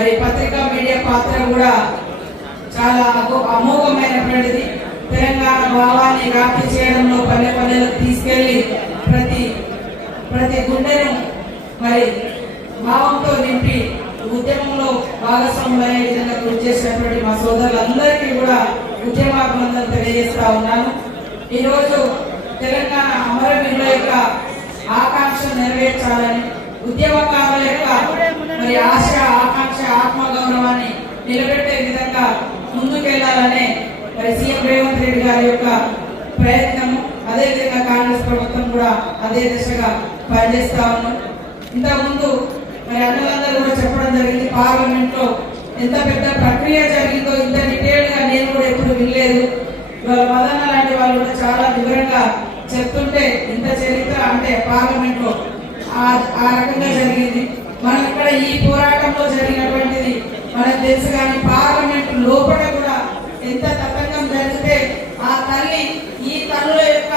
మరి పత్రికా మీడియా పాత్ర కూడా చాలా అమోఘమైనటువంటిది. తెలంగాణ భావాన్ని వ్యాప్తి చేయడంలో పల్లె పల్లెలకు తీసుకెళ్లి ప్రతి గుండెను మరి భావంతో నింపి ఉద్యమంలో భాగస్వామ్యమయ్యే విధంగా కృషి చేసినటువంటి మా సోదరులందరికీ కూడా ఉద్యమాభినందనలు తెలియజేస్తా ఉన్నాను. ఈరోజు తెలంగాణ అమరవీరుల యొక్క ఆకాంక్ష నెరవేర్చాలని, ఉద్యమకారుల యొక్క మరి ఆశ, ఆకాంక్ష, ఆత్మగౌరవాన్ని నిలబెట్టే విధంగా ముందుకెళ్లాలనే మరి సీఎం రేవంత్ రెడ్డి గారి యొక్క ప్రయత్నము, అదేవిధంగా కాంగ్రెస్ ప్రభుత్వం కూడా అదే దిశగా పనిచేస్తా ఉన్నాం. ఇంతకుముందు మరి అన్నలందరూ కూడా చెప్పడం జరిగింది, పార్లమెంట్ లో ఎంత పెద్ద ప్రక్రియ జరిగిందో ఇంత డీటెయిల్ గా నేను కూడా ఎప్పుడు వినలేదు. ఇవాళ మదన లాంటి వాళ్ళు కూడా చాలా వివరంగా చెప్తుంటే ఇంత చరిత్ర అంటే పార్లమెంట్ లో ఆ రకంగా జరిగింది. మనం ఇక్కడ ఈ పోరాటంలో జరిగినటువంటిది మనకు తెలుసు, కానీ పార్లమెంట్ లోపల కూడా ఎంత తతంగం జరిగితే ఆ తల్లి, ఈ తల్లుల యొక్క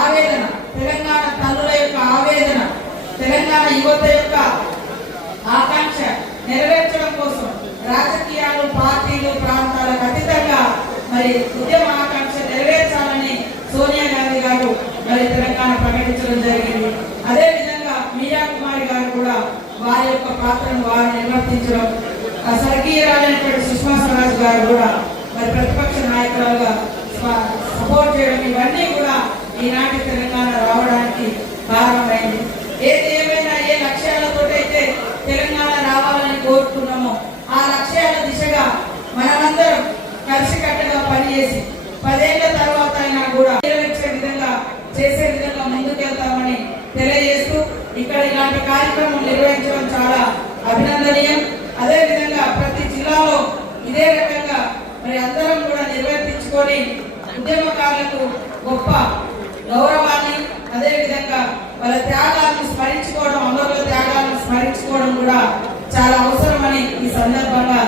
ఆవేదన, తెలంగాణ తల్లుల యొక్క ఆవేదన, తెలంగాణ యువత యొక్క ఆకాంక్ష నెరవేర్చడం కోసం రాజకీయాలు, పార్టీలు, ప్రాంతాలకు అతీతంగా మరి ఉద్యమ ఆకాంక్ష నెరవేర్చాలని సోనియా గాంధీ గారు మరి తెలంగాణ ప్రకటించడం జరిగింది. అదే విధంగా మీరా కుమారి గారు కూడా వారి యొక్క పాత్రను వారు నిర్వర్తించడం, స్వర్గీయురాలైనటువంటి సుష్మా స్వరాజ్ గారు కూడా మరి ప్రతిపక్ష నాయకులుగా సపోర్ట్ చేయడం, ఇవన్నీ కూడా ఈనాటి తెలంగాణ రావడానికి కారణమైంది. ఏది ఏమైనా ఏ లక్ష్యాలతో అయితే తెలంగాణ రావాలని కోరుకున్నామో ఆ లక్ష్యాల దిశగా మనమందరం కలిసికట్టుగా పనిచేసి 10 ఏళ్ల తర్వాత అయినా కూడా నెరవేర్చే విధంగా, చేసే విధంగా ముందుకెళ్తామని తెలియజేస్తూ ఇక్కడ ఇలాంటి కార్యక్రమం నిర్వహించడం చాలా అభినందనీయం. అదే విధంగా ప్రతి జిల్లాలో ఇదే రకంగా మరి అందరం కూడా నిర్వర్తించుకొని ఉద్యమకారులకు గొప్ప గౌరవాన్ని, అదే విధంగా వాళ్ళ త్యాగాలను స్మరించుకోవడం, అమరుల త్యాగాలను స్మరించుకోవడం కూడా చాలా అవసరమని ఈ సందర్భంగా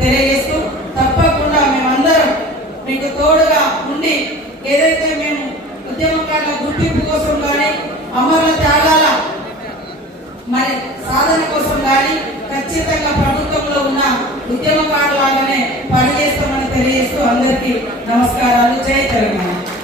తెలియజేస్తూ, తప్పకుండా మేమందరం మీకు తోడుగా ఉండి ఏదైతే మేము ఉద్యమకారుల గుర్తింపు కోసం కానీ, అమరుల త్యాగాల మరి సాధన కోసం కానీ ఖచ్చితంగా ప్రభుత్వంలో ఉన్న ఉద్యమకారులాగానే పనిచేస్తామని తెలియజేస్తూ అందరికీ నమస్కారాలు. జై తెలంగాణ.